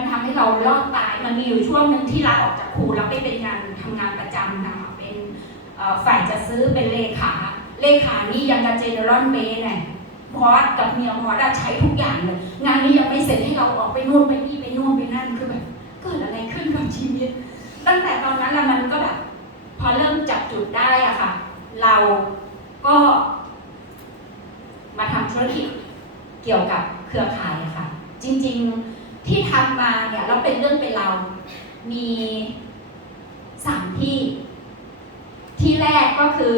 มันทำให้เรารอดตาย มันมีอยู่ช่วงหนึ่งที่ลาออกจากครูแล้วไปเป็นงานทำงานประจำนะคะเป็นฝ่ายจะซื้อเป็นเลขา เลขานี่ยังกับเจเนอเรลเมย์เนี่ยบอสกับเมียบอสใช้ทุกอย่างเลย งานนี้ยังไม่เสร็จให้เราออกไปนู่นไปนี่ไปนู่นไปนั่นคือแบบเกิดอะไรขึ้นกับชีวิต ตั้งแต่ตอนนั้นละมันก็แบบพอเริ่มจับจุดได้อะค่ะ เราก็มาทำธุรกิจเกี่ยวกับเครือข่ายค่ะ จริง ๆ ที่ทำมาเนี่ยแล้วเป็นเรื่องเป็นราวมีสามที่ ที่แรกก็คือ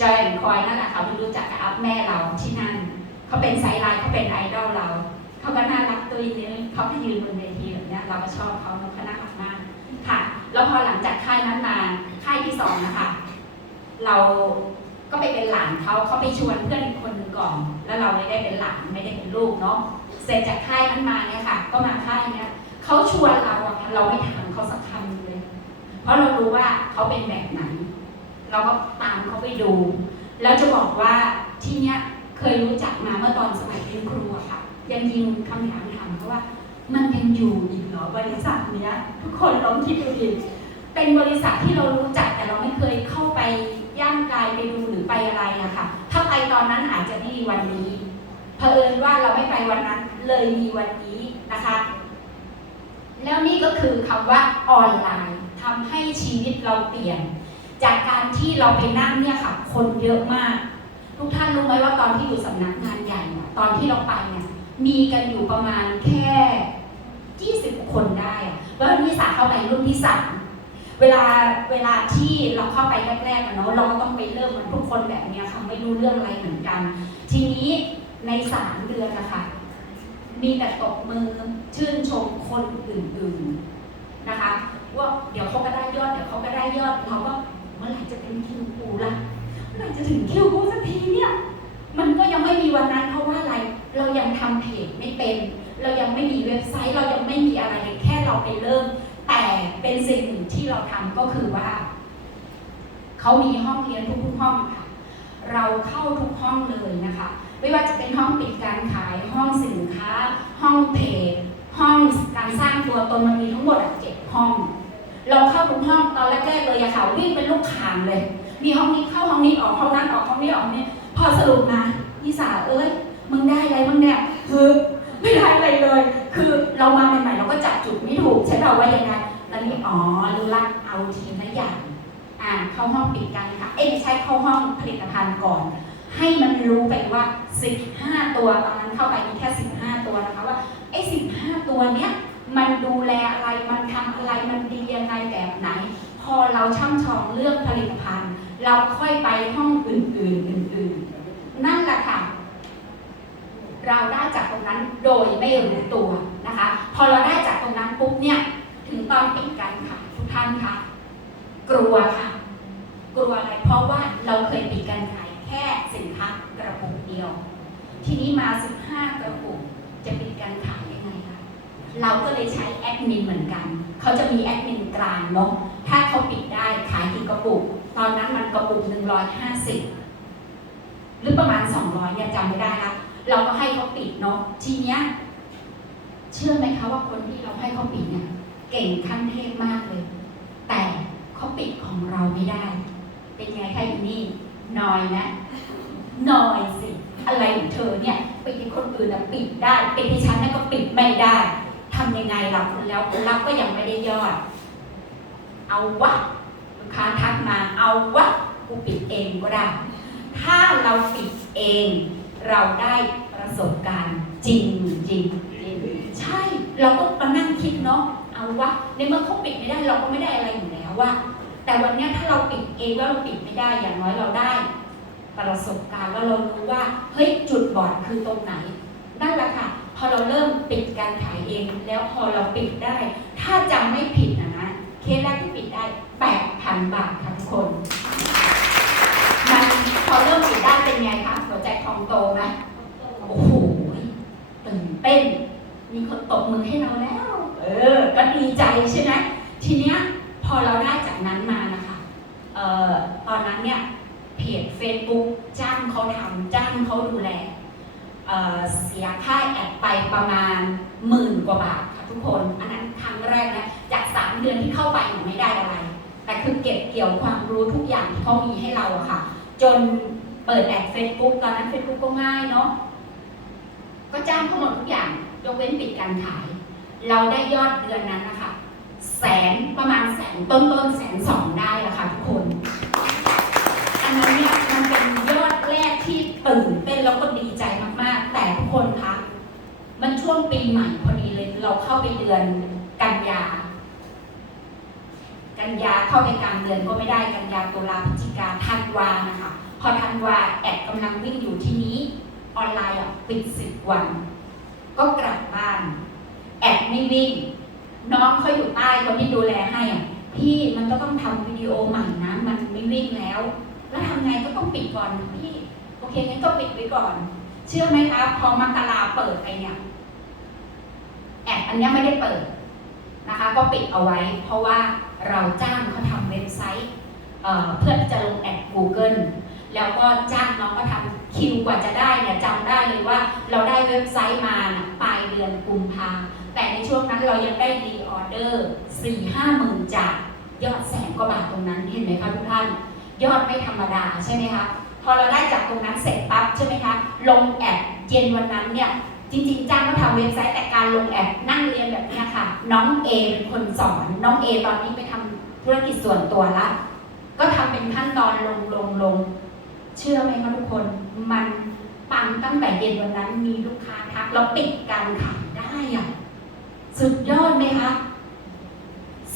จอยแอนคอยนั่นแหละค่ะไม่รู้จักกับอัพแม่เราที่นั่น เขาเป็นไซไลน์เขาเป็นไอดอลเรา เขาก็น่ารักตัวนี้เขาก็ยืนบนเวทีแบบนี้เราก็ชอบเขาเขาน่ารักมากค่ะ แล้วพอหลังจากค่ายนั้นมาค่ายที่สองนะคะ เราก็ไปเป็นหลานเขาเขาไปชวนเพื่อนอีกคนหนึ่งก่อน แล้วเราไม่ได้เป็นหลานไม่ได้เป็นลูกเนาะ เสร็จจากค่ายนั้นมาเนี่ยค่ะ ก็มาค่ายเนี้ยเขาชวนเราอะเราไม่ถามเขาสักคำเลย เพราะเรารู้ว่าเขาเป็นแบบไหน เราก็ตามเขาไปดู แล้วจะบอกว่าที่เนี้ยเคยรู้จักมาเมื่อตอนสมัยเป็นครูอะค่ะ ยังยิงคำถามถามเขาว่า มันยังอยู่อีกเหรอบริษัทเนี้ยทุกคนลองคิดดูดิเป็นบริษัทที่เรารู้จักแต่เราไม่เคยเข้าไปย่างกายไปดูหรือไปอะไรอะค่ะ ถ้าไปตอนนั้นอาจจะไม่มีวันนี้เผอิญว่าเราไม่ไปวันนั้น เลยมีวันนี้นะคะ แล้วนี่ก็คือคำว่าออนไลน์ทำให้ชีวิตเราเปลี่ยน จากการที่เราไปนั่งเนี่ยค่ะ คนเยอะมาก ทุกท่านรู้ไหมว่าตอนที่อยู่สำนักงานใหญ่เนี่ยตอนที่เราไปเนี่ยมีกันอยู่ประมาณแค่20คนได้แล้วนิสาเข้าไปรุ่นที่สามเวลาเวลาที่เราเข้าไปแรกๆเนาะเราก็ต้องไปเริ่มเหมือนทุกคนแบบเนี้ยค่ะไม่รู้เรื่องอะไรเหมือนกัน ทีนี้ในสามเดือนนะคะ มีแต่ตบมือชื่นชมคนอื่นๆนะคะ ว่าเดี๋ยวเขาก็ได้ยอดเดี๋ยวเขาก็ได้ยอดเราก็เมื่อไหร่จะเป็นคิวกูละเมื่อไหร่จะถึงคิวกูสักทีเนี่ยมันก็ยังไม่มีวันนั้นเพราะว่าอะไร เรายังทำเพจไม่เป็น เรายังไม่มีเว็บไซต์เรายังไม่มีอะไรแค่เราไปเริ่ม แต่เป็นสิ่งหนึ่งที่เราทำก็คือว่าเขามีห้องเรียนทุกๆห้องค่ะเราเข้าทุกห้องเลยนะคะ ไม่ว่าจะเป็นห้องปิดการขายห้องสินค้า ห้องเพจห้องการสร้างตัวตนมันมีทั้งหมดเจ็ดห้อง เราเข้าทุกห้องตอนแรกๆเลยอะค่ะวิ่งเป็นลูกข่างเลย มีห้องนี้เข้าห้องนี้ออกห้องนั้นออกห้องนี้ออกนี้พอสรุปนะนิสาเอ้ยมึงได้อะไรบ้างเนี่ยคือไม่ได้อะไรเลย คือเรามาใหม่ๆเราก็จับจุดไม่ถูกใช่เปล่าว่ายังไงแล้วนี่อ๋อรู้ละเอาทีละอย่างอ่าเข้าห้องปิดกันค่ะ เอ้ยไม่ใช่เข้าห้องผลิตภัณฑ์ก่อน ให้มันรู้ไปว่า 15 ตัวตอนนั้นเข้าไปมีแค่ 15 ตัวนะคะว่าไอ้ 15 ตัวเนี้ยมันดูแลอะไรมันทำอะไรมันดียังไงแบบไหน พอเราช่ำชองเรื่องผลิตภัณฑ์ เราค่อยไปห้องอื่น ๆ อื่น ๆ นั่นแหละค่ะ เราได้จากตรงนั้นโดยไม่รู้ตัวนะคะ พอเราได้จากตรงนั้นปุ๊บเนี่ยถึงตอนปิดกันค่ะ ทุกท่านค่ะ กลัวค่ะ กลัวอะไรเพราะว่าเราเคยปิดการขายแค่สินค้ากระปุกเดียว ทีนี้มา 15 กระปุกจะปิดการขายยังไงคะเราก็เลยใช้แอดมินเหมือนกัน เขาจะมีแอดมินกลางเนาะถ้าเขาปิดได้ขายกี่กระปุก ตอนนั้นมันกระปุก 150 หรือประมาณ 200เนี่ยจำไม่ได้ละเราก็ให้เขาปิดเนาะทีเนี้ยเชื่อไหมคะว่าคนที่เราให้เขาปิดเนี่ยเก่งขั้นเทพมากเลย แต่เขาปิดของเราไม่ได้ เป็นไงคะอีนี่ นอยนะนอยสิ อะไรของเธอเนี่ยไปที่คนอื่นนะปิดได้เป็นที่ฉันน่ะก็ปิดไม่ได้ทำยังไงล่ะแล้วผลลัพธ์ก็ยังไม่ได้ยอด เอาวะลูกค้าทักมาเอาวะกูปิดเองก็ได้ ถ้าเราปิดเอง เราได้ประสบการณ์จริงจริงจริงใช่ เราก็มานั่งคิดเนาะเอาวะในเมื่อเขาปิดไม่ได้เราก็ไม่ได้อะไรอยู่แล้วว่า แต่วันนี้ถ้าเราปิดเองแล้วเราปิดไม่ได้อย่างน้อยเราได้ ประสบการณ์ว่าเรารู้ว่าเฮ้ยจุดบอดคือตรงไหนนั่นแหละค่ะ พอเราเริ่มปิดการขายเอง แล้วพอเราปิดได้ ถ้าจำไม่ผิดนะนะเคสแรกที่ปิดได้แปดพันบาทค่ะทุกคนมันพอเริ่มปิดได้เป็นไงคะหัวใจพองโตไหมโอ้โหตื่นเต้น มีคนตบมือให้เราแล้ว เออ ก็ดีใจใช่ไหมทีเนี้ย พอเราได้จากนั้นมานะคะเอ่อตอนนั้นเนี่ยเพจ Facebook จ้างเขาทำจ้างเขาดูแลเอ่อเสียค่าแอดไปประมาณหมื่นกว่าบาทค่ะทุกคน อันนั้นครั้งแรกนะจากสามเดือนที่เข้าไปเนี่ยไม่ได้อะไร แต่คือเก็บเกี่ยวความรู้ทุกอย่างที่เขามีให้เราอะค่ะ จนเปิดแอดเฟซบุ๊กตอนนั้นเฟซบุ๊กก็ง่ายเนาะก็จ้างเขาหมดทุกอย่างยกเว้นปิดการขาย เราได้ยอดเดือนนั้นนะคะ แสนประมาณแสนต้นต้นแสนสองได้ละค่ะทุกคน อันนั้นเนี่ยมันเป็นยอดแรกที่ตื่นเต้นแล้วก็ดีใจมากๆ แต่ทุกคนคะมันช่วงปีใหม่พอดีเลยเราเข้าไปเดือนกันยา กันยาเข้าไปกลางเดือนก็ไม่ได้กันยาตุลาพฤศจิกาธันวานะคะพอธันวาแอดกำลังวิ่งอยู่ที่นี้ออนไลน์อะปิดสิบวัน ก็กลับบ้าน แอดไม่วิ่ง น้องเขาอยู่ใต้คนที่ดูแลให้อะพี่มันก็ต้องทำวิดีโอใหม่นะ มันไม่วิ่งแล้ว แล้วทำไงก็ต้องปิดก่อนนะพี่ โอเคงั้นก็ปิดไว้ก่อน เชื่อไหมคะพอมกราเปิดไปเนี่ยแอดอันนี้ไม่ได้เปิดนะคะ ก็ปิดเอาไว้ เพราะว่าเราจ้างเขาทำเว็บไซต์เพื่อจะลงแอด Google แล้วก็จ้างน้องก็ทำคิวกว่าจะได้เนี่ยจำได้เลยว่าเราได้เว็บไซต์มาปลายเดือนกุมภา แต่ในช่วงนั้นเรายังได้รีออเดอร์สี่ห้าหมื่นจากยอดแสนกว่าบาทตรงนั้นเห็นไหมคะทุกท่าน ยอดไม่ธรรมดาใช่ไหมคะพอเราได้จากตรงนั้นเสร็จปั๊บใช่ไหมคะลงแอดเย็นวันนั้นเนี่ยจริงๆจ้างก็ทำเว็บไซต์แต่การลงแอดนั่งเรียนแบบนี้ค่ะ น้องเอเป็นคนสอนน้องเอตอนนี้ไปทำธุรกิจส่วนตัวละ ก็ทำเป็นขั้นตอนลงลงลงเชื่อไหมคะทุกคนมันปังตั้งแต่เย็นวันนั้นมีลูกค้าทักแล้วปิดการขายได้อะ สุดยอดไหมคะ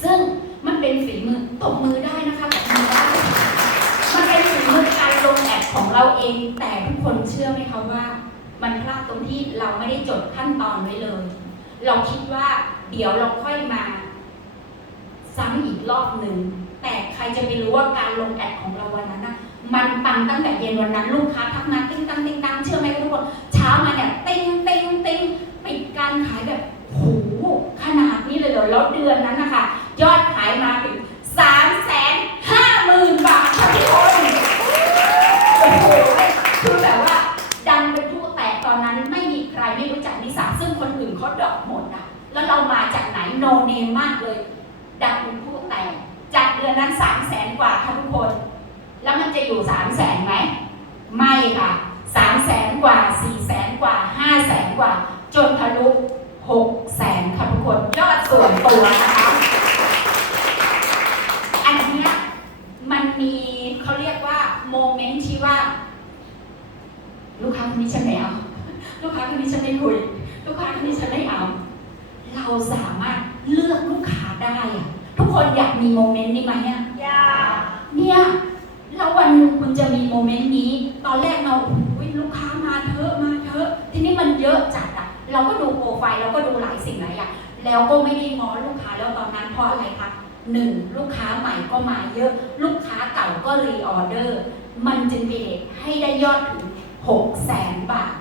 ซึ่งมันเป็นฝีมือตบมือได้นะคะตบมือได้ มันเป็นฝีมือการลงแอดของเราเอง แต่ทุกคนเชื่อไหมคะว่า มันพลาดตรงที่เราไม่ได้จดขั้นตอนไว้เลย เราคิดว่าเดี๋ยวเราค่อยมาซ้ำอีกรอบหนึ่ง แต่ใครจะไปรู้ว่าการลงแอดของเราวันนั้นนะมันปังตั้งแต่เย็นวันนั้นลูกค้าทักมาติ้งตังติ้งตังเชื่อไหมทุกคน เช้ามาเนี่ยติ้งติ้งติ้งปิดการขายแบบโห ขนาดนี้เลยเหรอแล้วเดือนนั้นนะคะยอดขายมาถึงสามแสนห้าหมื่นบาทค่ะทุกคนโอ้โหคือแบบว่า ดังเป็นผู้แตกตอนนั้นไม่มีใครไม่รู้จักนิสาซึ่งคนอื่นเขาดอกหมดอะแล้วเรามาจากไหนโนเนมมากเลย ดังเป็นผู้แตกจากเดือนนั้นสามแสนกว่าค่ะทุกคน แล้วมันจะอยู่สามแสนไหมไม่ค่ะสามแสนกว่าสี่แสนกว่าห้าแสนกว่า จนทะลุ หกแสนค่ะทุกคนยอดส่วนตัวนะคะ อันเนี้ยมันมีเขาเรียกว่าโมเมนต์ที่ว่า ลูกค้าคนนี้ฉันไม่เอา ลูกค้าคนนี้ฉันไม่คุย ลูกค้าคนนี้ฉันไม่เอา เราสามารถเลือกลูกค้าได้อะทุกคนอยากมีโมเมนต์นี้ไหมอะอยากเนี่ยแล้ววันหนึงคุณจะมีโมเมนต์นี้ ตอนแรกเราอุ้ยลูกค้ามาเถอะมาเถอะ ทีนี้มันเยอะจัดอะ เราก็ดูโปรไฟล์เราก็ดูหลายสิ่งหลายอย่างแล้วก็ไม่ได้ง้อลูกค้าแล้วตอนนั้นเพราะอะไรคะหนึ่งลูกค้าใหม่ก็มาเยอะลูกค้าเก่าก็รีออเดอร์ มันจึงเป็นเหตุให้ได้ยอดถึงหกแสนบาท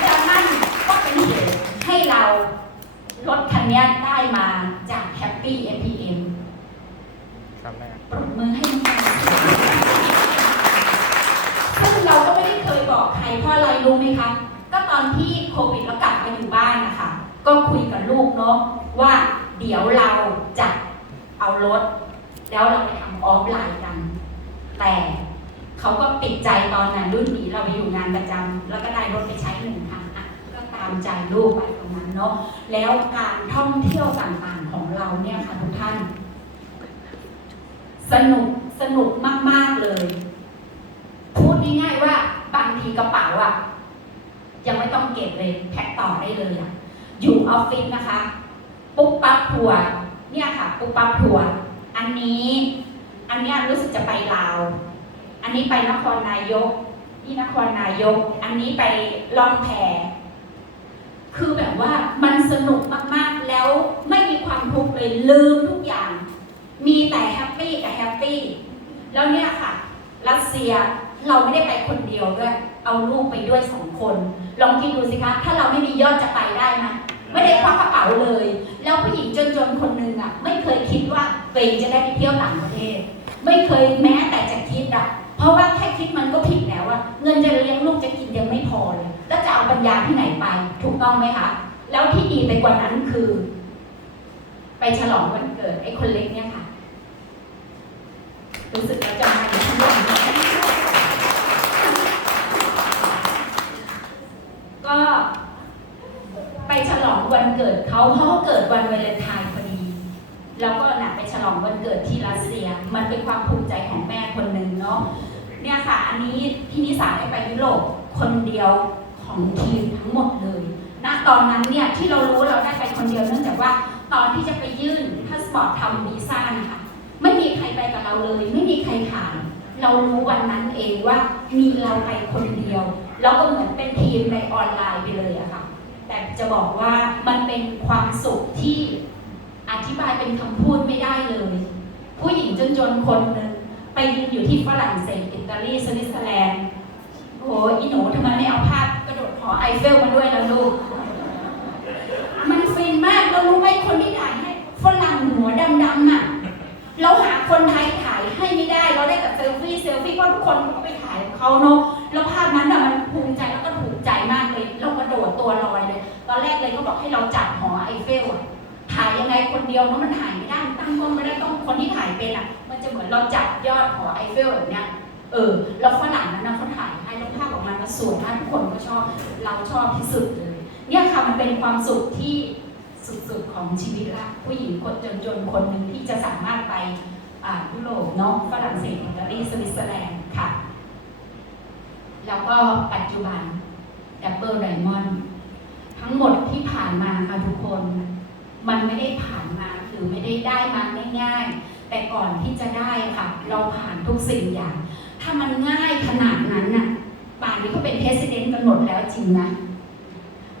แล้วนั่นก็เป็นเหตุให้เรารถคันนี้ได้มาจาก Happy MPM ครับแม่ปรบมือให้น้องซึ่งเราก็ไม่ได้เคยบอกใครเพราะอะไรรู้ไหมคะก็ต อนที่โควิดแล้วกลับมาอยู่บ้านนะคะก็คุยกับลูกเนาะว่าเดี๋ยวเราจะเอารถ แล้วเราไปทำออฟไลน์กัน แต่เขาก็ปิดใจตอนนั้นรุ่นนี้เราไปอยู่งานประจำแล้วก็ได้รถไปใช้หนึ่งคันอะก็ตามใจลูกไปตรงนั้นเนาะแล้วการท่องเที่ยวต่างๆของเราเนี่ยค่ะทุกท่าน สนุกสนุกมากๆเลย พูดง่ายๆว่าบางทีกระเป๋าอะ แพ็คต่อได้เลยอะอยู่ออฟฟิศนะคะ ปุ๊บปั๊บทัวเนี่ยค่ะ ปุ๊บปั๊บทัวอันนี้ อันเนี้ยรู้สึกจะไปลาว อันนี้ไปนครนายก นี่นครนายก อันนี้ไปล่องแพคือแบบว่ามันสนุกมากๆแล้วไม่มีความทุกข์เลยลืมทุกอย่าง มีแต่แฮปปี้กับแฮปปี้แล้วเนี่ยค่ะ รัสเซีย เราไม่ได้ไปคนเดียวด้วย เอาลูกไปด้วยสองคน ลองคิดดูสิคะ ถ้าเราไม่มียอดจะไปได้ไหมไม่ได้ควักกระเป๋าเลย แล้วผู้หญิงจนๆคนหนึ่งอะ ไม่เคยคิดว่าตัวเองจะได้ไปเที่ยวต่างประเทศ ไม่เคยแม้แต่จะคิดอะ เพราะว่าแค่คิดมันก็ผิดแล้วอะเงินจะเลี้ยงลูกจะกินยังไม่พอเลย แล้วจะเอาปัญญาที่ไหนไป ถูกต้องไหมคะ แล้วที่ดีไปกว่านั้นคือ ไปฉลองวันเกิดไอ้คนเล็กเนี่ยค่ะ รู้สึกว่าจะมาอยู่ข้างหลัง ก็ไปฉลองวันเกิดเขาเพราะเขาเกิดวันวาเลนไทน์พอดี แล้วก็น่ะไปฉลองวันเกิดที่รัสเซีย มันเป็นความภูมิใจของแม่คนหนึ่งเนาะเนี่ยค่ะ อันนี้พี่นิสาได้ไปยุโรปคนเดียวของทีมทั้งหมดเลยณตอนนั้นเนี่ยที่เรารู้เราได้ไปคนเดียวเนื่องจากว่าตอนที่จะไปยื่นพาสปอร์ตทำวีซ่านะคะไม่มีใครไปกับเราเลย ไม่มีใครถามเรารู้วันนั้นเองว่ามีเราไปคนเดียว เราก็เหมือนเป็นทีมในออนไลน์ไปเลยอะค่ะ แต่จะบอกว่ามันเป็นความสุขที่อธิบายเป็นคำพูดไม่ได้เลย ผู้หญิงจนๆคนหนึ่งไปยืนอยู่ที่ฝรั่งเศสอิตาลีสวิตเซอร์แลนด์โอ้อีหนูทำไมไม่เอาภาพกระโดดหอไอเฟลมาด้วยล่ะลูก มันฟินมากเรารู้ไหมคนที่ถ่ายให้ฝรั่งหัวดำๆอะเราหาคนไทยถ่ายให้ไม่ได้ เราได้แต่เซลฟี่เซลฟี่เพราะทุกคนก็ไปถ่ายของเขาเนาะ แล้วภาพนั้นอะมันภูมิใจแล้วก็ถูกใจมากเลยเรากระโดดตัวลอยเลย ตอนแรกเลยก็บอกให้เราจัดหอไอเฟลอะถ่ายยังไงคนเดียวเนาะมันถ่ายไม่ได้ตั้งกล้องไม่ได้ต้องคนที่ถ่ายเป็นอะ มันจะเหมือนเราจัดยอดหอไอเฟลแบบเนี้ยเออแล้วฝรั่งนั้นนะเขาถ่ายให้แล้วภาพออกมามันสวยมากทุกคนก็ชอบเราชอบที่สุดเลยเนี่ยค่ะมันเป็นความสุขที่สุดๆของชีวิตละผู้หญิงคนจนๆคนหนึ่งที่จะสามารถไปอ่ายุโรปเนาะฝรั่งเศสอิตาลีสวิตเซอร์แลนด์ แล้วก็ปัจจุบันดับเบิลไดมอนด์ทั้งหมดที่ผ่านมาค่ะทุกคน มันไม่ได้ผ่านมาคือไม่ได้ได้มาง่ายๆ แต่ก่อนที่จะได้ค่ะ เราผ่านทุกสิ่งอย่าง ถ้ามันง่ายขนาดนั้นน่ะป่านนี้เขาเป็นเทสเดนกันหมดแล้วจริงนะ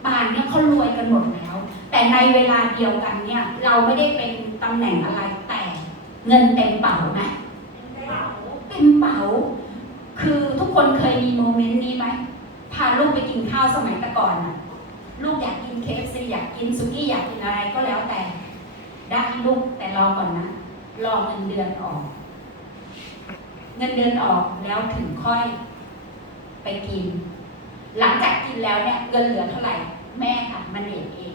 ป่านเนี่ยเขารวยกันหมดแล้ว แต่ในเวลาเดียวกันเนี่ย เราไม่ได้เป็นตำแหน่งอะไรแต่เงินเต็มเป๋าไหมเต็มเป๋า คือทุกคนเคยมีโมเมนต์นี้ไหมพาลูกไปกินข้าวสมัยแต่ก่อนน่ะลูกอยากกินเคฟซีอยากกินซุกี้อยากกินอะไรก็แล้วแต่ ได้ลูกแต่รอก่อนนะ รอเงินเดือนออก เงินเดือนออกแล้วถึงค่อยไปกิน หลังจากกินแล้วเนี่ยเงินเหลือเท่าไหร่แม่ค่ะมันเองเอง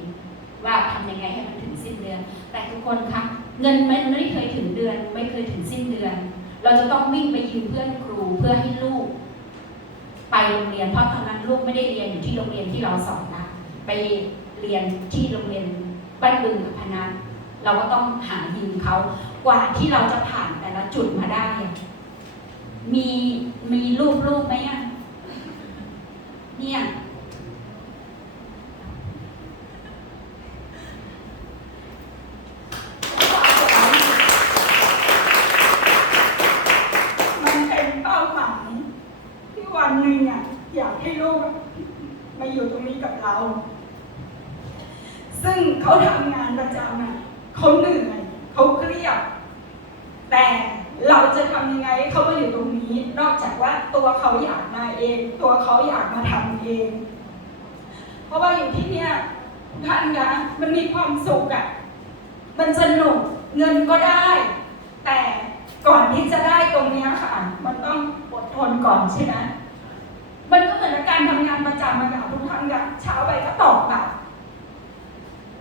ว่าทำยังไงให้มันถึงสิ้นเดือน แต่ทุกคนคะเงินมันไม่เคยถึงเดือน ไม่เคยถึงสิ้นเดือน เราจะต้องวิ่งไปยืมเพื่อนครูเพื่อให้ลูก ไปโรงเรียนเพราะตอนนั้นลูกไม่ได้เรียนอยู่ที่โรงเรียนที่เราสอนนะไปเรียนที่โรงเรียนบ้านบึงกับพนันเราก็ต้องหายืมเขากว่าที่เราจะผ่านแต่ละจุดมาได้ มีมีรูปรูปไหมอะเนี่ย มันเป็นเป้าหมายที่วันหนึ่งอะอยากให้ลูกมาอยู่ตรงนี้กับเรา ซึ่งเขาทำงานประจำอะเขาเหนื่อยเขาเครียดแต่เราจะทำยังไงให้เขามาอยู่ตรงนี้ นอกจากว่าตัวเขาอยากมาเอง ตัวเขาอยาก มาทำเอง เพราะว่าอยู่ที่เนี่ยท่านนะมันมีความสุขอะ มันสนุกเงินก็ได้ แต่ก่อนที่จะได้ตรงเนี้ยค่ะ มันต้องอดทนก่อนใช่ไหมมันก็เหมือนกับการทำงานประจำมาค่ะทุกท่านค่ะเช้าไปก็ตอกบัตร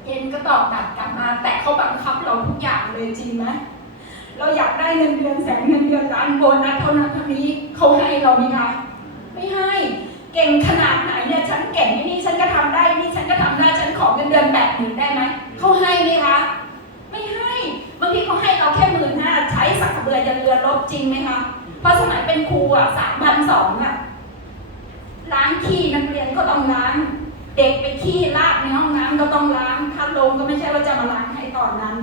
เย็นก็ตอกบัตรกลับมา แต่เขาบังคับเราทุกอย่างเลยจริงไหมเราอยากได้เงินเดือนแสนเงินเดือนล้านโบนัสเท่านั้นเท่านี้เขาให้เราไหมคะไม่ให้ เก่งขนาดไหนเนี่ยฉันเก่งไอ้นี่ฉันก็ทำได้นี่ฉันก็ทำได้ฉันขอเงินเดือนแปดหมื่นได้ไหมเขาให้ไหมคะไม่ให้บางทีเขาให้เราแค่หมื่นห้าใช้สักกระเบือยันเรือรบจริงไหมคะเพราะสมัยเป็นครูอะสามพันสองอะล้างขี้นักเรียนก็ต้องล้าง เด็กไปขี้ลาดในห้องน้ำก็ต้องล้างถ้าลงก็ไม่ใช่ว่าจะมาล้างให้ตอนนั้น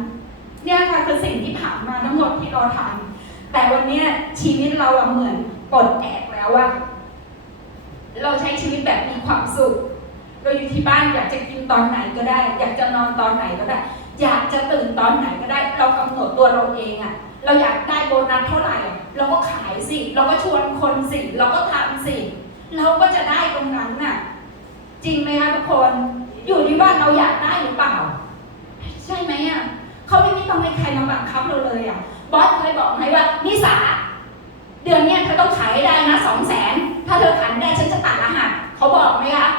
เนี่ยค่ะคือสิ่งที่ผ่านมาทั้งหมดที่เราทำแต่วันเนี้ยชีวิตเราอะเหมือนปลดแอกแล้วว่า เราใช้ชีวิตแบบมีความสุข เราอยู่ที่บ้านอยากจะกินตอนไหนก็ได้ อยากจะนอนตอนไหนก็ได้ อยากจะตื่นตอนไหนก็ได้ เรากำหนดตัวเราเองอะเราอยากได้โบนัสเท่าไหร่ เราก็ขายสิ เราก็ชวนคนสิ เราก็ทำสิ เราก็จะได้ตรงนั้นน่ะ จริงไหมคะทุกคน อยู่ที่ว่าเราอยากได้หรือเปล่า ใช่ไหมอะเขาไม่มีต้องให้ใครมาบังคับเราเลยอะ บอสเคยบอกไหมว่านิสา เดือนเนี้ยเธอต้องขายให้ได้นะสองแสนถ้าเธอขายไม่ได้ฉันจะตัดรหัสเขาบอกไหมคะ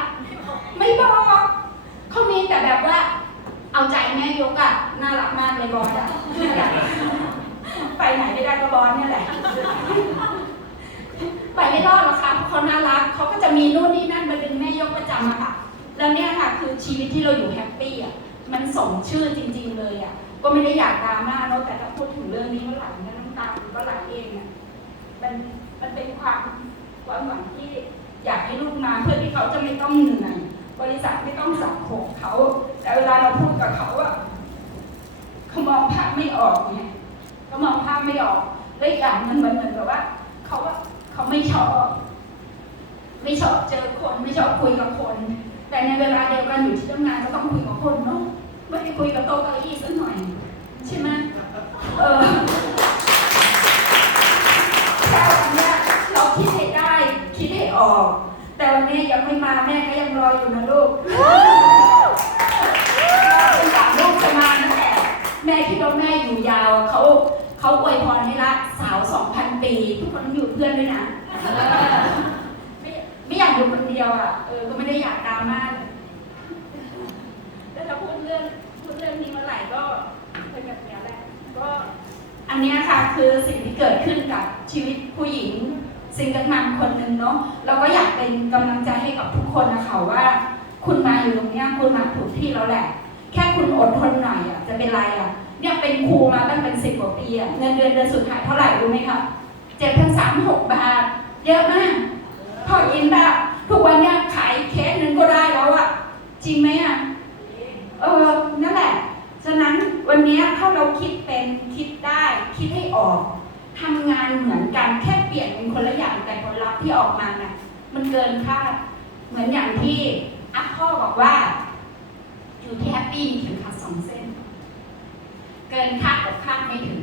ไม่บอกเขามีแต่แบบว่า เอาใจแม่ยกอะน่ารักมากเลยบอสอะไปไหนไม่ได้ก็บอสเนี่ยแหละไปไม่รอดหรอกค่ะเขาน่ารักเขาก็จะมีนู่นนี่นั่นมาดึงแม่ยกประจำอะค่ะแล้วเนี่ยค่ะคือชีวิตที่เราอยู่แฮปปี้อะมันสมชื่อจริง ๆ เลยอะก็ไม่ได้อยากดราม่าเนาะแต่ถ้าพูดถึงเรื่องนี้เมื่อไหร่เนี่ยน้ำตามก็ไหลเองอะ มันมันเป็นความความหวังที่อยากให้ลูกมาเพื่อที่เขาจะไม่ต้องเหนื่อยบริษัทไม่ต้องสับโขกเขา แต่เวลาเราพูดกับเขาอะเขามองภาพไม่ออกไงเขามองภาพไม่ออกและอีกอย่างมันเหมือนเหมือนแบบว่าเขาว่าเขาไม่ชอบ ไม่ชอบเจอคนไม่ชอบคุยกับคน แต่ในเวลาเดียวกันอยู่ที่ทำงานก็ต้องคุยกับคนเนาะไม่ได้คุยกับโต๊ะเก้าอี้สักหน่อย ใช่ไหมเออ แต่วันนี้ยังไม่มาแม่ก็ยังรออยู่นะลูกเป็นสามลูกจะมานั่นแหละแม่คิดว่าแม่อยู่ยาวเขาเขาอวยพรให้ละสาวสองพันปี ทุกคนอยู่เพื่อนด้วยนะเออไม่ไม่อยากอยู่คนเดียวอะเออก็ไม่ได้อยากดราม่าเลยแล้วถ้าพูดเรื่องพูดเรื่องนี้เมื่อไหร่ก็เป็นแบบเนี้ยแหละก็อันเนี้ยค่ะคือสิ่งที่เกิดขึ้นกับชีวิตผู้หญิง ซิงเกิลมัมคนหนึ่งเนาะเราก็อยากเป็นกำลังใจให้กับทุกคนนะคะว่า คุณมาอยู่ตรงนี้คุณมาถูกที่แล้วแหละ แค่คุณอดทนหน่อยอะจะเป็นไรอะเนี่ยเป็นครูมาตั้งเป็นสิบกว่าปีอะเงินเดือนเดือนสุดท้ายเท่าไหร่รู้ไหมคะเจ็ดพันสามหกบาท เยอะมากพอกินแบบทุกวันเนี้ยขายเคสหนึ่งก็ได้แล้วอะจริงไหมอะเออนั่นแหละ ฉะนั้นวันนี้ถ้าเราคิดเป็นคิดได้ คิดให้ออกทำงานเหมือนกันแค่ เปลี่ยนเป็นคนละอย่างแต่ผลลัพธ์ที่ออกมาเนี่ยมันเกินคาดเหมือนอย่างที่อัพพ่อบอกว่า อยู่ที่แฮปปี้มีเข็มขัดสองเส้น เกินคาดกับคาดไม่ถึง